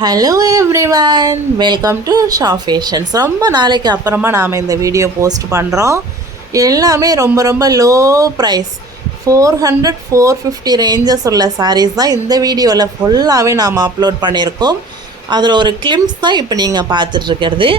Hello everyone, welcome to Shah fashions. ரொம்ப நாளைக்கு அப்புறமா நாம் இந்த வீடியோ போஸ்ட் பண்ணுறோம். எல்லாமே ரொம்ப ரொம்ப லோ ப்ரைஸ், 400-450 ரேஞ்சஸ் உள்ள சாரீஸ் தான் இந்த வீடியோவில் ஃபுல்லாகவே நாம் அப்லோட் பண்ணியிருக்கோம். அதில் ஒரு கிளிம்ஸ் தான் இப்போ நீங்கள் பார்த்துட்ருக்கிறது.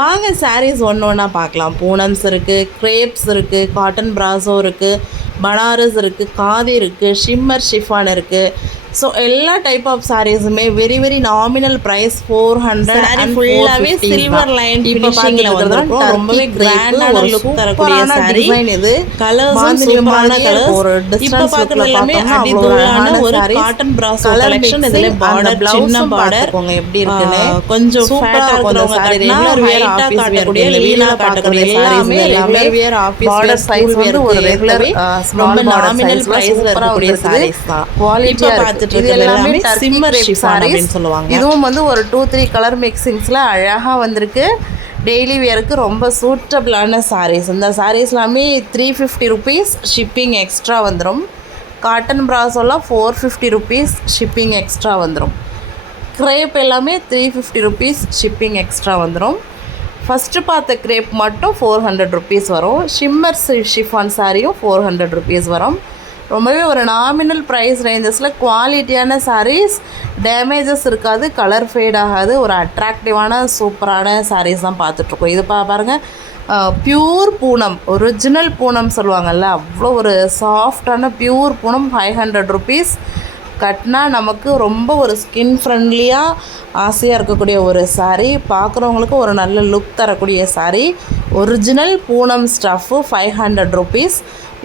வாங்க சாரீஸ் ஒன்று ஒன்றா பார்க்கலாம். பூனம்ஸ் இருக்குது, க்ரேப்ஸ் இருக்குது, காட்டன் ப்ராஸோ இருக்குது, பனாரஸ் இருக்குது, காதி இருக்குது, ஷிம்மர் ஷிஃபான் இருக்குது. ஸோ எல்லா டைப் ஆஃப் சாரீஸுமே வெரி நாமினல் ப்ரைஸ் 400 ஃபுல்லாகவே சில்வர் லைன் ஃபினிஷிங்கில் வந்திருக்கும். ரொம்பவே கிராண்டான லுக் தரக்கூடிய சாரி. இது கலர்ஸ் சூப்பரான கலர்ஸ். இப்போ பார்க்குறது எல்லாமே அடிதூளான ஒரு காட்டன் ப்ராஸோ கலெக்ஷன். இதில் பார்டர் சின்ன பார்டர் எப்படி இருக்குன்னு கொஞ்சம் ஃபேட்டாக இருக்கிறவங்க கட்டினா ஹைட்டாக காட்டக்கூடிய லீனாக காட்டக்கூடிய எல்லாமே regular wear office border size வந்து ஒரு ரெகுலர் ரொம்ப நாமினல் ப்ரைஸில் இருக்கக்கூடிய சாரீஸ் தான். குவாலிட்டியாக பார்த்துட்டு இது எல்லாமே சிம்மர் ஷிஃபான் அப்படின்னு சொல்லுவாங்க. இதுவும் வந்து ஒரு 2-3 கலர் மிக்சிங்ஸில் அழகாக வந்திருக்கு. டெய்லி வியருக்கு ரொம்ப சூட்டபிளான சாரீஸ். இந்த சாரீஸ் எல்லாமே 350 ருபீஸ் ஷிப்பிங் எக்ஸ்ட்ரா வந்துடும். காட்டன் ப்ராஸோலாம் 450 ருபீஸ் ஷிப்பிங் எக்ஸ்ட்ரா வந்துடும். க்ரேப் எல்லாமே 350 ருபீஸ் ஷிப்பிங் எக்ஸ்ட்ரா வந்துடும். ஃபஸ்ட்டு பார்த்த க்ரேப் மட்டும் 400 ருபீஸ் வரும். ஷிம்மர் ஷிஃபான் சாரியும் 400 ருபீஸ் வரும். ரொம்பவே ஒரு நாமினல் ப்ரைஸ் ரேஞ்சஸில் குவாலிட்டியான சாரீஸ், டேமேஜஸ் இருக்காது, கலர் ஃபேட் ஆகாது, ஒரு அட்ராக்டிவான சூப்பரான சாரீஸ் தான் பார்த்துட்ருக்கோம். இது பாருங்கள், பியூர் பூனம், ஒரிஜினல் பூனம் சொல்லுவாங்கள்ல, அவ்வளோ ஒரு சாஃப்டான பியூர் பூனம். 500 ருபீஸ் கட்டினா நமக்கு ரொம்ப ஒரு ஸ்கின் ஃப்ரெண்ட்லியாக ஆசையாக இருக்கக்கூடிய ஒரு சாரீ. பார்க்குறவங்களுக்கு ஒரு நல்ல லுக் தரக்கூடிய sari. Original Poonam stuff 500 rupees.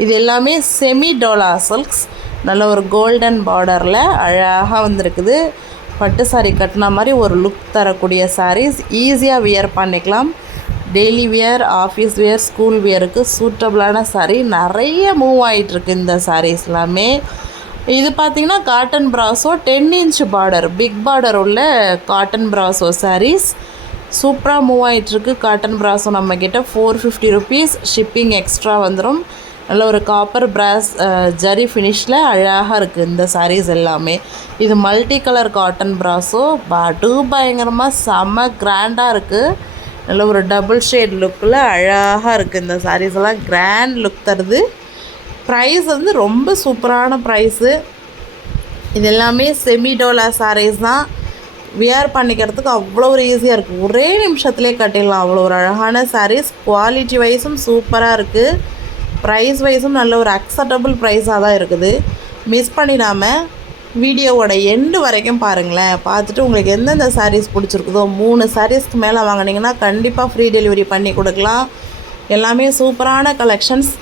இது எல்லாமே செமி டோலா சில்க்ஸ். நல்ல ஒரு கோல்டன் பார்டரில் அழகாக வந்திருக்குது. பட்டு சாரீ கட்டின மாதிரி ஒரு லுக் தரக்கூடிய சாரீஸ். ஈஸியாக வியர் பண்ணிக்கலாம். Daily wear, office wear, school வியருக்கு சூட்டபிளான சாரீ. நிறைய மூவ் ஆகிட்டுருக்கு இந்த சாரீஸ் எல்லாமே. இது பார்த்திங்கன்னா cotton brasso 10 inch border, big border உள்ள காட்டன் ப்ராஸோ சாரீஸ். சூப்பராக மூவ் ஆகிட்டுருக்கு. காட்டன் ப்ராஸோ நம்மக்கிட்ட 450 ருபீஸ் ஷிப்பிங் எக்ஸ்ட்ரா வந்துடும். நல்ல ஒரு காப்பர் பிராஸ் ஜரி ஃபினிஷில் அழகாக இருக்குது இந்த சாரீஸ் எல்லாமே. இது மல்டி கலர் காட்டன் ப்ராஸோ பயங்கரமாக செம்ம கிராண்டாக இருக்குது. நல்ல ஒரு டபுள் ஷேட் லுக்கில் அழகாக இருக்குது இந்த சாரீஸ் எல்லாம். கிராண்ட் லுக் தருது. ப்ரைஸ் வந்து ரொம்ப சூப்பரான ப்ரைஸு. இது எல்லாமே செமிடோலா சாரீஸ் தான். வியர் பண்ணிக்கிறதுக்கு அவ்வளோ ஒரு ஈஸியாக இருக்குது. ஒரே நிமிஷத்துலேயே கட்டிடலாம். அவ்வளோ ஒரு அழகான சாரீஸ். குவாலிட்டி வைஸும் சூப்பராக இருக்குது. ப்ரைஸ் வைஸும் நல்ல ஒரு அக்செப்டபுள் ப்ரைஸாக தான் இருக்குது. மிஸ் பண்ணிடாமல் வீடியோவோட எண்டு வரைக்கும் பாருங்களேன். பார்த்துட்டு உங்களுக்கு எந்தெந்த சாரீஸ் பிடிச்சிருக்குதோ 3 சாரீஸ்க்கு மேலே வாங்கினீங்கன்னா கண்டிப்பாக ஃப்ரீ டெலிவரி பண்ணி கொடுக்கலாம். எல்லாமே சூப்பரான கலெக்ஷன்ஸ்.